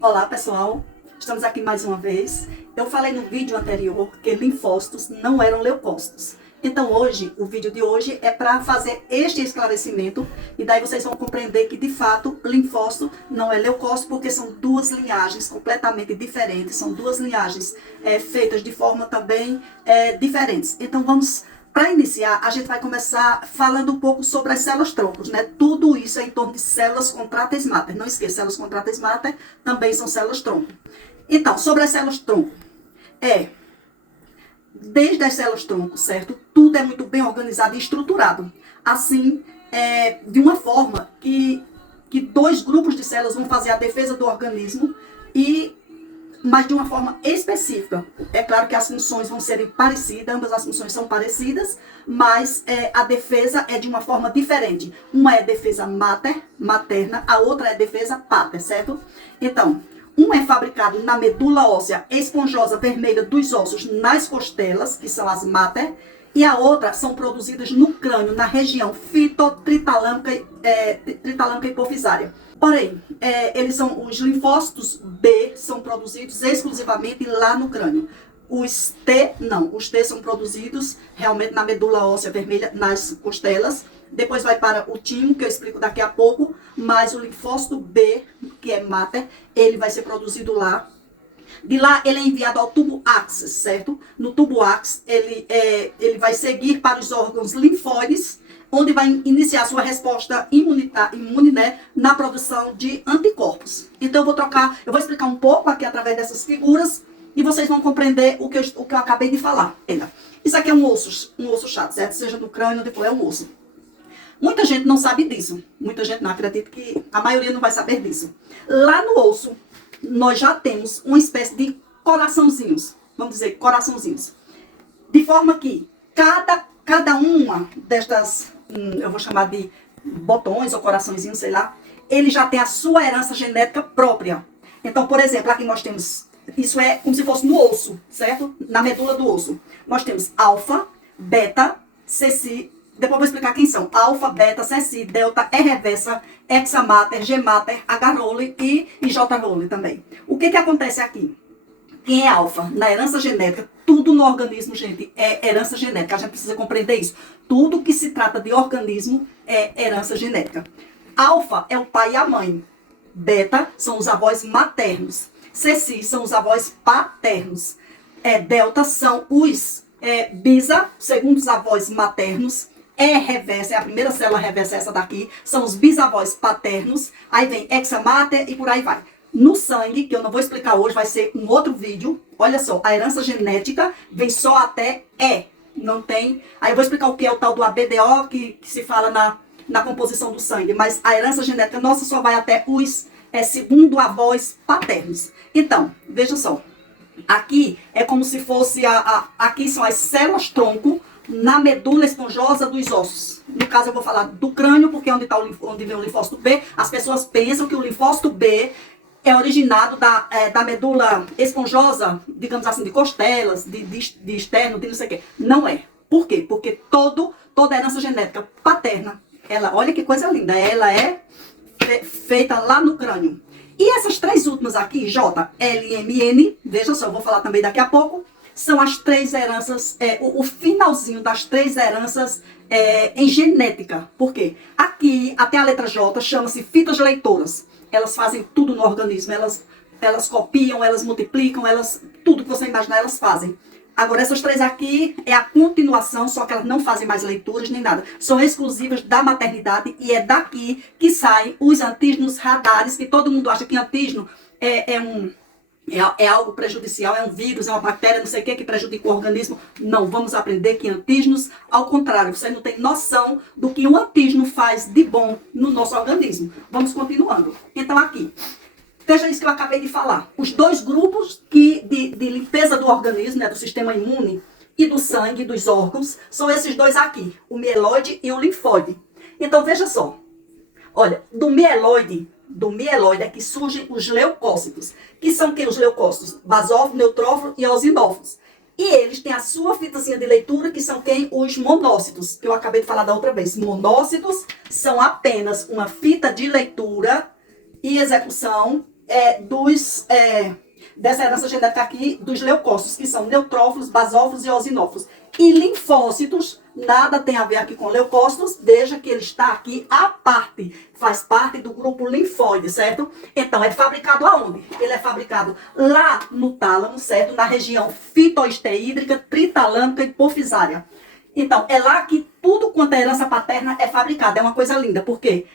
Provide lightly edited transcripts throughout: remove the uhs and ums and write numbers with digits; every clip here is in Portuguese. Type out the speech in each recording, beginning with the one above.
Olá pessoal, estamos aqui mais uma vez. Eu falei no vídeo anterior que linfócitos não eram leucócitos. Então hoje, o vídeo de hoje é para fazer este esclarecimento e daí vocês vão compreender que de fato linfócito não é leucócito porque são duas linhagens completamente diferentes, são duas linhagens feitas de forma também diferentes. Então vamos... Para iniciar, a gente vai começar falando um pouco sobre as células-troncos, né? Tudo isso é em torno de células contratas mater. Não esqueça, células contratas mater também são células-tronco. Então, sobre as células-tronco, desde as células-tronco, certo? Tudo é muito bem organizado e estruturado. Assim, de uma forma que dois grupos de células vão fazer a defesa do organismo mas de uma forma específica. É claro que as funções vão serem parecidas, ambas as funções são parecidas, mas a defesa é de uma forma diferente. Uma é defesa materna, a outra é defesa pater, certo? Então, um é fabricado na medula óssea esponjosa vermelha dos ossos nas costelas, que são as mater, e a outra são produzidas no crânio, na região fitotritalâmica hipofisária. Porém, os linfócitos B são produzidos exclusivamente lá no crânio. Os T não, os T são produzidos realmente na medula óssea vermelha, nas costelas. Depois vai para o timo, que eu explico daqui a pouco, mas o linfócito B, que é mater, ele vai ser produzido lá. De lá, ele é enviado ao tubo axis, certo? No tubo axis, ele vai seguir para os órgãos linfóides, onde vai iniciar sua resposta imune, né, na produção de anticorpos. Então, eu vou explicar um pouco aqui através dessas figuras e vocês vão compreender o que eu acabei de falar. Isso aqui é um osso chato, certo? Seja do crânio, depois é um osso. Muita gente não sabe disso. Muita gente não acredita que a maioria não vai saber disso. Lá no osso, nós já temos uma espécie de coraçãozinhos. Vamos dizer, coraçãozinhos. De forma que cada uma destas, eu vou chamar de botões ou coraçõezinhos, sei lá, ele já tem a sua herança genética própria. Então, por exemplo, aqui nós temos, isso é como se fosse no osso, certo? Na medula do osso. Nós temos alfa, beta, ceci, depois eu vou explicar quem são. Alfa, beta, ceci, delta, E reversa, hexamater, G-mater, H-role e J-role também. O que acontece aqui? Quem é alfa? Na herança genética, tudo no organismo, gente, é herança genética. A gente precisa compreender isso. Tudo que se trata de organismo é herança genética. Alfa é o pai e a mãe. Beta são os avós maternos. Ceci são os avós paternos. Delta são os segundos avós maternos. Reversa, é a primeira célula reversa, essa daqui, são os bisavós paternos. Aí vem hexamater e por aí vai. No sangue, que eu não vou explicar hoje, vai ser um outro vídeo. Olha só, a herança genética vem só até E. Não tem... Aí eu vou explicar o que é o tal do ABDO, que se fala na composição do sangue. Mas a herança genética nossa só vai até os segundo avós paternos. Então, veja só. Aqui é como se fosse... Aqui são as células-tronco na medula esponjosa dos ossos. No caso, eu vou falar do crânio, porque é onde vem o linfócito B. As pessoas pensam que o linfócito B é originado da medula esponjosa, digamos assim, de costelas, de externo, de não sei o quê. Não é. Por quê? Porque toda a herança genética paterna, olha que coisa linda, ela é feita lá no crânio. E essas três últimas aqui, J, L, M, N, veja só, eu vou falar também daqui a pouco, são as três heranças, o finalzinho das três heranças em genética. Por quê? Aqui, até a letra J, chama-se fitas leitoras. Elas fazem tudo no organismo, elas copiam, elas multiplicam, tudo que você imaginar, elas fazem. Agora, essas três aqui é a continuação, só que elas não fazem mais leituras nem nada. São exclusivas da maternidade e é daqui que saem os antígenos radares, que todo mundo acha que antígeno é algo prejudicial, é um vírus, é uma bactéria, não sei o que prejudica o organismo. Não, vamos aprender que antígenos, ao contrário, você não tem noção do que o antígeno faz de bom no nosso organismo. Vamos continuando. Então aqui, veja isso que eu acabei de falar. Os dois grupos de limpeza do organismo, né, do sistema imune e do sangue, dos órgãos, são esses dois aqui, o mieloide e o linfóide. Então veja só, olha, do mieloide é que surgem os leucócitos. Que são quem os leucócitos? Basófilo, neutrófilo e eosinófilos. E eles têm a sua fitazinha de leitura, que são quem? Os monócitos, que eu acabei de falar da outra vez. Monócitos são apenas uma fita de leitura e execução dessa herança genética aqui dos leucócitos, que são neutrófilos, basófilos e eosinófilos. E linfócitos, nada tem a ver aqui com leucócitos, desde que ele está aqui à parte, faz parte do grupo linfóide, certo? Então, é fabricado aonde? Ele é fabricado lá no tálamo, certo? Na região fitoesteídrica, tritalâmica e hipofisária. Então, é lá que tudo quanto é herança paterna é fabricado. É uma coisa linda, porque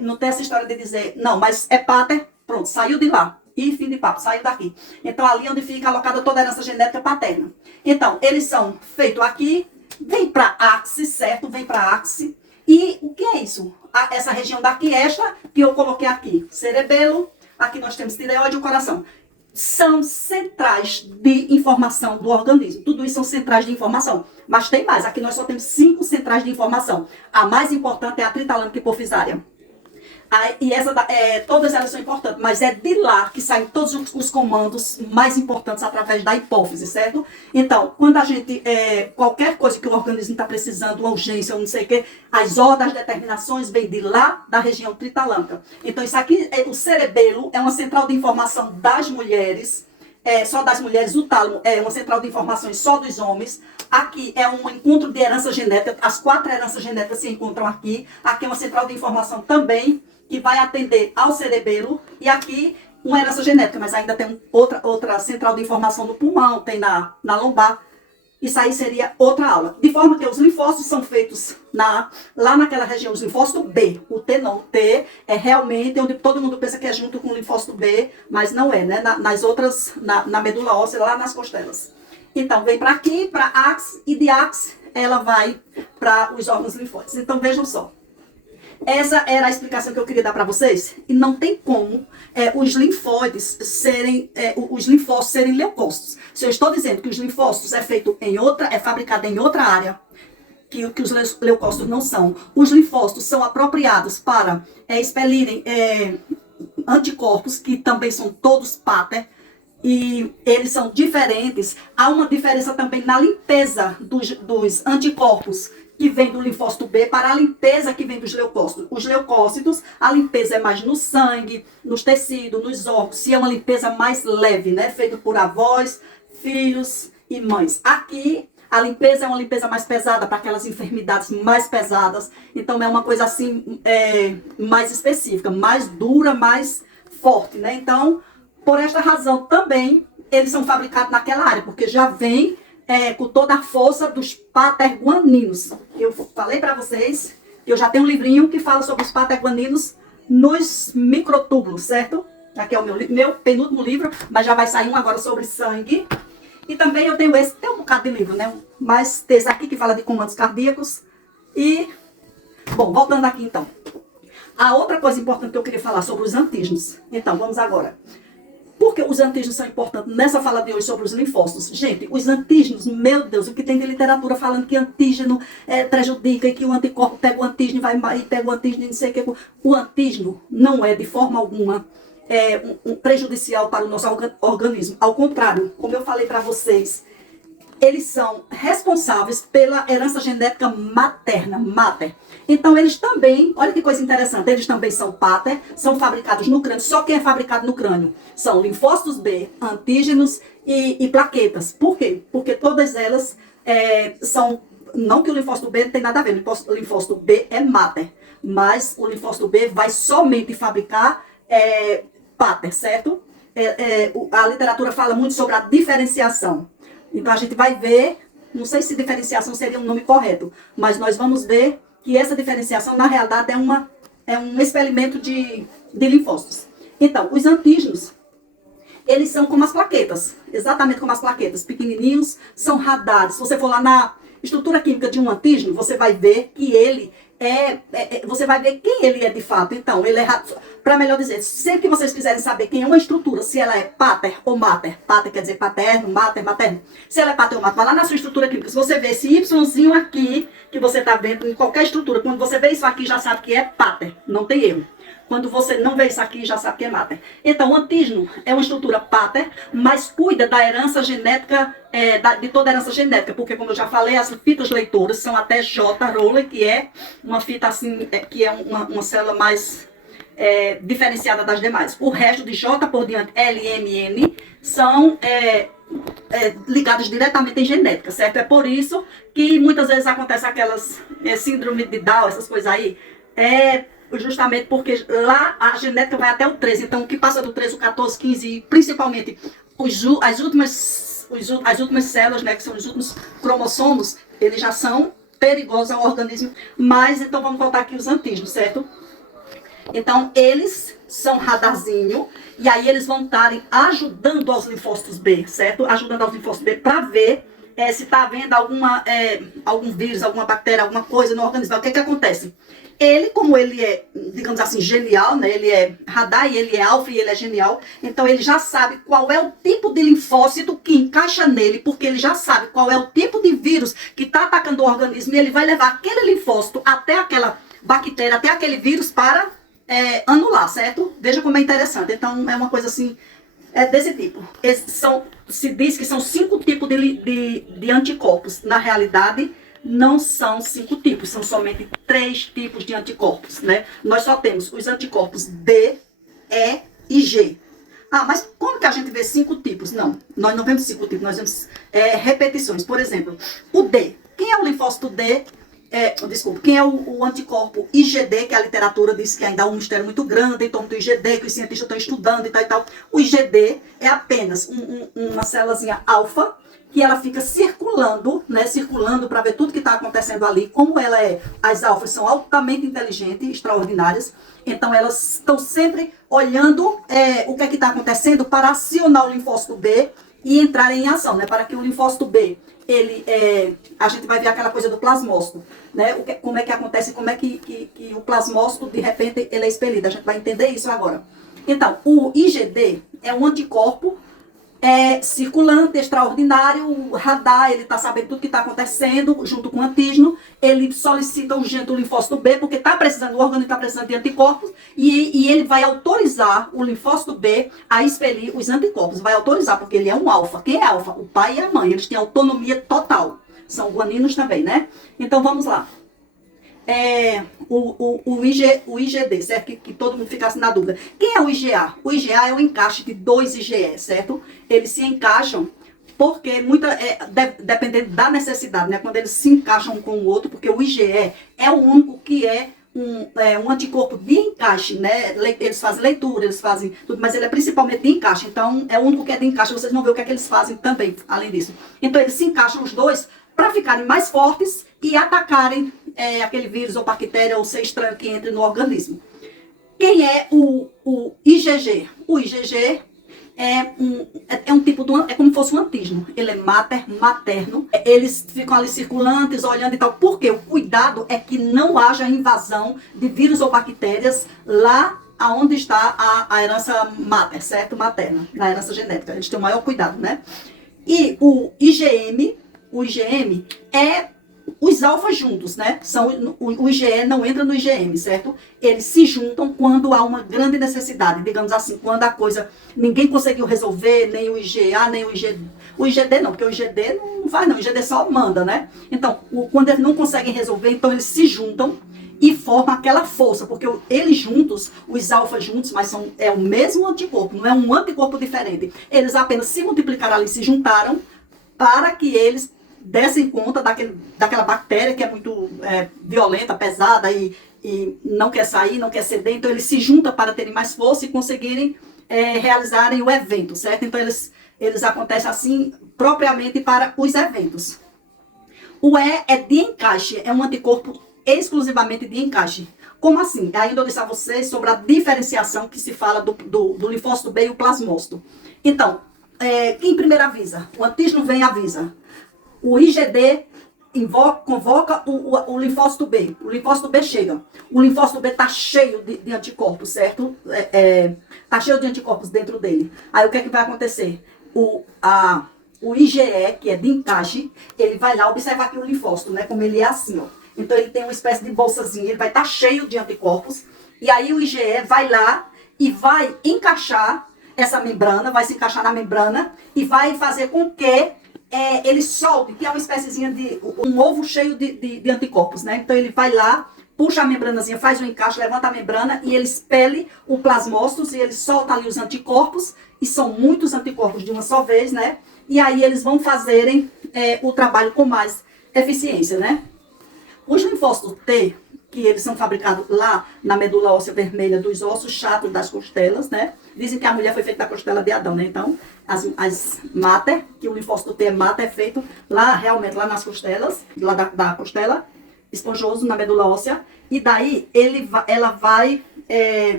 não tem essa história de dizer, não, mas é pater, pronto, saiu de lá. E fim de papo, saiu daqui. Então, ali onde fica alocada toda a herança genética paterna. Então, eles são feitos aqui, vem para ápice, certo? Vem para ápice. E o que é isso? Essa região daqui, esta, que eu coloquei aqui, cerebelo, aqui nós temos tireoide e o coração. São centrais de informação do organismo. Tudo isso são centrais de informação. Mas tem mais. Aqui nós só temos 5 centrais de informação. A mais importante é a tritalâmica hipofisária. Todas elas são importantes, mas é de lá que saem todos os comandos mais importantes através da hipófise, certo? Então, quando a gente, qualquer coisa que o organismo está precisando, uma urgência ou não sei o quê, as ordens, as determinações vêm de lá da região tritalâmica. Então, isso aqui, o cerebelo é uma central de informação das mulheres, só das mulheres, o tálamo é uma central de informações só dos homens. Aqui é um encontro de herança genética, as 4 heranças genéticas se encontram aqui. Aqui é uma central de informação também, que vai atender ao cerebelo, e aqui uma herança genética, mas ainda tem outra central de informação no pulmão, tem na lombar. Isso aí seria outra aula. De forma que os linfócitos são feitos lá naquela região, os linfócitos B. O T não. O T é realmente onde todo mundo pensa que é junto com o linfócito B, mas não é, né? Nas outras, na medula óssea, lá nas costelas. Então, vem para aqui, para axis, e de axis ela vai para os órgãos linfóides. Então, vejam só. Essa era a explicação que eu queria dar para vocês. E não tem como os linfóides os linfócitos serem leucócitos. Se eu estou dizendo que os linfócitos é fabricado em outra área, que os leucócitos não são, os linfócitos são apropriados para expelirem anticorpos, que também são todos pater, e eles são diferentes. Há uma diferença também na limpeza dos anticorpos que vem do linfócito B para a limpeza que vem dos leucócitos. Os leucócitos, a limpeza é mais no sangue, nos tecidos, nos órgãos, se é uma limpeza mais leve, né? Feita por avós, filhos e mães. Aqui, a limpeza é uma limpeza mais pesada para aquelas enfermidades mais pesadas. Então, é uma coisa assim, mais específica, mais dura, mais forte, né? Então, por esta razão também, eles são fabricados naquela área, porque já vem com toda a força dos paterguaninos. Eu falei para vocês que eu já tenho um livrinho que fala sobre os paterguaninos nos microtúbulos, certo? Aqui é o meu penúltimo livro, mas já vai sair um agora sobre sangue. E também eu tenho tem um bocado de livro, né? Mas tem esse aqui que fala de comandos cardíacos. E, bom, voltando aqui então. A outra coisa importante que eu queria falar sobre os antígenos. Então, vamos agora. Por que os antígenos são importantes nessa fala de hoje sobre os linfócitos? Gente, os antígenos, meu Deus, o que tem de literatura falando que antígeno prejudica e que o anticorpo pega o antígeno e pega o antígeno e não sei o que. O antígeno não é de forma alguma prejudicial para o nosso organismo. Ao contrário, como eu falei para vocês, eles são responsáveis pela herança genética materna, mater. Então, eles também, olha que coisa interessante, eles também são pater, são fabricados no crânio. Só quem é fabricado no crânio são linfócitos B, antígenos e plaquetas. Por quê? Porque todas elas são, não que o linfócito B não tem nada a ver, o linfócito B é mater, mas o linfócito B vai somente fabricar pater, certo? A literatura fala muito sobre a diferenciação. Então, a gente vai ver, não sei se diferenciação seria um nome correto, mas nós vamos ver que essa diferenciação, na realidade, é um experimento de linfócitos. Então, os antígenos, eles são como as plaquetas, exatamente como as plaquetas, pequenininhos, são radares. Se você for lá na estrutura química de um antígeno, você vai ver que ele você vai ver quem ele é de fato. Então, ele para melhor dizer, sempre que vocês quiserem saber quem é uma estrutura, se ela é pater ou mater, pater quer dizer paterno, mater, materno, se ela é pater ou mater, vai lá na sua estrutura química, se você vê esse Yzinho aqui, que você está vendo em qualquer estrutura, quando você vê isso aqui, já sabe que é pater, não tem erro. Quando você não vê isso aqui, já sabe que é mater. Então, o antígeno é uma estrutura pater, mas cuida da herança genética, de toda a herança genética, porque, como eu já falei, as fitas leitoras são até J. Rowley, que é uma fita assim, que é uma célula mais diferenciada das demais. O resto de J por diante, L, M, N, são ligados diretamente em genética, certo? É por isso que muitas vezes acontece aquelas síndrome de Down, essas coisas aí, justamente porque lá a genética vai até o 13, então o que passa do 13, o 14, 15 e principalmente as últimas células, né, que são os últimos cromossomos, eles já são perigosos ao organismo. Mas então vamos voltar aqui os antígenos, certo? Então eles são radarzinho e aí eles vão estarem ajudando aos linfócitos B, certo? Ajudando aos linfócitos B para ver se está havendo algum vírus, alguma bactéria, alguma coisa no organismo. O que acontece? Ele, como ele é, digamos assim, genial, né? Ele é radar e ele é alfa e ele é genial. Então ele já sabe qual é o tipo de linfócito que encaixa nele, porque ele já sabe qual é o tipo de vírus que está atacando o organismo e ele vai levar aquele linfócito até aquela bactéria, até aquele vírus para anular, certo? Veja como é interessante. Então é uma coisa assim, desse tipo. Se diz que são 5 tipos de anticorpos. Na realidade, não são 5 tipos, são somente 3 tipos de anticorpos, né? Nós só temos os anticorpos D, E e G. Ah, mas como que a gente vê 5 tipos? Não, nós não vemos 5 tipos, nós vemos repetições. Por exemplo, o D. Quem é o linfócito D? Quem é o anticorpo IgD, que a literatura diz que ainda há um mistério muito grande em torno do IgD, que os cientistas estão estudando e tal e tal. O IgD é apenas uma célulazinha alfa, que ela fica circulando, né, circulando para ver tudo que está acontecendo ali. Como as alfas são altamente inteligentes, extraordinárias, então elas estão sempre olhando o que é que está acontecendo para acionar o linfócito B e entrar em ação, né, para que o linfócito B, a gente vai ver aquela coisa do plasmócito, né, como é que acontece, como é que o plasmócito, de repente, ele é expelido. A gente vai entender isso agora. Então, o IgD é um anticorpo circulante, extraordinário. O radar, ele está sabendo tudo que está acontecendo, junto com o antígeno. Ele solicita urgente o linfócito B, porque está precisando, o organismo está precisando de anticorpos, e ele vai autorizar o linfócito B a expelir os anticorpos. Vai autorizar, porque ele é um alfa. Quem é alfa? O pai e a mãe. Eles têm autonomia total. São guaninos também, né? Então, vamos lá. O IgD, certo? Que todo mundo ficasse na dúvida. Quem é o IgA? O IgA é o encaixe de 2 IgE, certo? Eles se encaixam porque dependendo da necessidade, né? Quando eles se encaixam um com o outro, porque o IgE é o único que é um anticorpo de encaixe, né? Eles fazem leitura, eles fazem tudo, mas ele é principalmente de encaixe. Então, é o único que é de encaixe. Vocês vão ver o que é que eles fazem também, além disso. Então, eles se encaixam os dois para ficarem mais fortes e atacarem aquele vírus ou bactéria ou ser estranho que entre no organismo. Quem é o IgG? O IgG é um tipo é como se fosse um antígeno. Ele é materno. Eles ficam ali circulantes, olhando e tal. Porque o cuidado é que não haja invasão de vírus ou bactérias lá aonde está a herança mater, certo? Materna, na herança genética. Eles têm o maior cuidado, né? E o IgM é os alfas juntos, né? O IgE não entra no IgM, certo? Eles se juntam quando há uma grande necessidade, digamos assim, quando a coisa, ninguém conseguiu resolver, nem o IgA, nem o IgD não, porque o IgD não faz não, o IgD só manda, né? Então, quando eles não conseguem resolver, então eles se juntam e formam aquela força, porque eles juntos, os alfas juntos, mas é o mesmo anticorpo, não é um anticorpo diferente. Eles apenas se multiplicaram ali, se juntaram para que eles dessem conta daquela bactéria que é muito violenta, pesada e não quer sair, não quer ceder. Então eles se juntam para terem mais força e conseguirem realizarem o evento, certo? Então eles acontecem assim propriamente para os eventos. O E é de encaixe, é um anticorpo exclusivamente de encaixe. Como assim? Ainda eu disse a vocês sobre a diferenciação que se fala do linfócito B e o plasmócito. Então, quem primeiro avisa? O antígeno vem e avisa. O IgD convoca o linfócito B. O linfócito B chega. O linfócito B está cheio de anticorpos, certo? Está cheio de anticorpos dentro dele. Aí o que é que vai acontecer? O IgE, que é de encaixe, ele vai lá observar aqui o linfócito, né? Como ele é assim, ó. Então ele tem uma espécie de bolsazinha, ele vai estar cheio de anticorpos. E aí o IgE vai lá e vai encaixar essa membrana, vai se encaixar na membrana e vai fazer com que ele solte, que é uma espéciezinha de um ovo cheio de anticorpos, né? Então ele vai lá, puxa a membranazinha, faz o encaixe, levanta a membrana e ele expele o plasmócitos e ele solta ali os anticorpos, e são muitos anticorpos de uma só vez, né? E aí eles vão fazerem o trabalho com mais eficiência, né? Os linfócitos T, que eles são fabricados lá na medula óssea vermelha dos ossos chatos das costelas, né? Dizem que a mulher foi feita da costela de Adão, né? Então, as máter, que o linfócito T é feito lá, realmente, lá nas costelas, lá da costela, esponjoso na medula óssea, e daí ela vai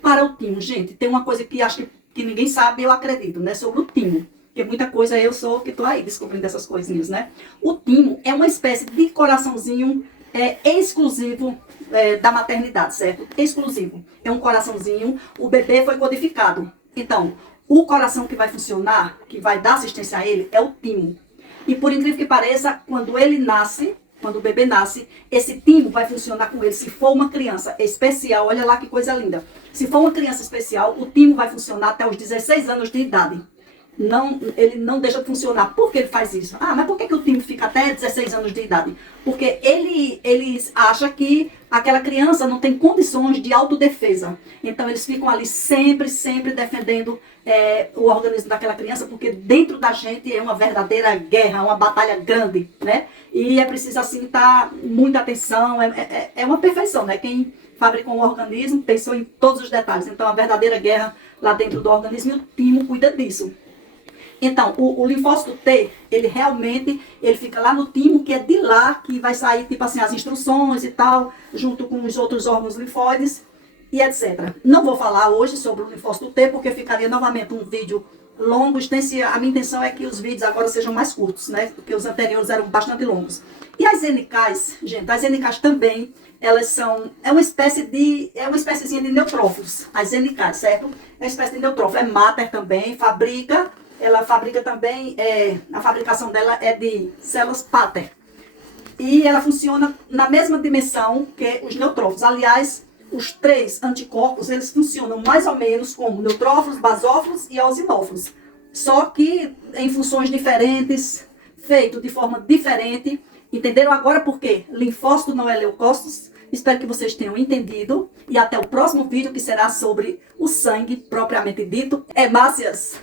para o timo. Gente, tem uma coisa que acho que ninguém sabe, eu acredito, né? Sobre o timo. Porque muita coisa eu sou que tô aí descobrindo essas coisinhas, né? O timo é uma espécie de coraçãozinho exclusivo da maternidade, certo? Exclusivo. É um coraçãozinho, o bebê foi codificado. Então, o coração que vai funcionar, que vai dar assistência a ele, é o timo. E por incrível que pareça, quando ele nasce, quando o bebê nasce, esse timo vai funcionar com ele. Se for uma criança especial, olha lá que coisa linda. Se for uma criança especial, o timo vai funcionar até os 16 anos de idade. Não, ele não deixa de funcionar. Por que ele faz isso? Ah, mas por que o timo fica até 16 anos de idade? Porque ele acha que aquela criança não tem condições de autodefesa. Então eles ficam ali sempre defendendo o organismo daquela criança, porque dentro da gente é uma verdadeira guerra, uma batalha grande, né? E é preciso assim estar muita atenção, é uma perfeição, né? Quem fabricou um organismo pensou em todos os detalhes. Então a verdadeira guerra lá dentro do organismo, e o timo cuida disso. Então, o linfócito T, ele realmente, ele fica lá no timo, que é de lá que vai sair, tipo assim, as instruções e tal, junto com os outros órgãos linfóides e etc. Não vou falar hoje sobre o linfócito T, porque ficaria novamente um vídeo longo, extenso. A minha intenção é que os vídeos agora sejam mais curtos, né? Porque os anteriores eram bastante longos. E as NKs, gente, as NKs também, elas são, é uma espéciezinha de neutrófilos, as NKs, certo? É uma espécie de neutrófilo, é máter também, ela fabrica também, a fabricação dela é de células pater. E ela funciona na mesma dimensão que os neutrófilos. Aliás, os 3 anticorpos, eles funcionam mais ou menos como neutrófilos, basófilos e eosinófilos. Só que em funções diferentes, feito de forma diferente. Entenderam agora por quê? Linfócito não é leucócitos. Espero que vocês tenham entendido. E até o próximo vídeo, que será sobre o sangue propriamente dito. Hemácias!